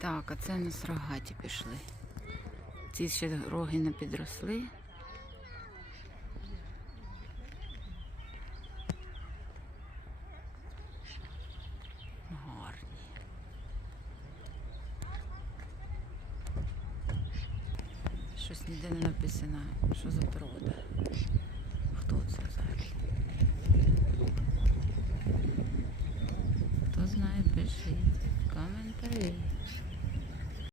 Так, а це у нас рогаті пішли. Ці ще роги не підросли. Гарні. Щось ніде не написано, що за порода. Хто це взагалі? Хто знає, пишіть в коментарі.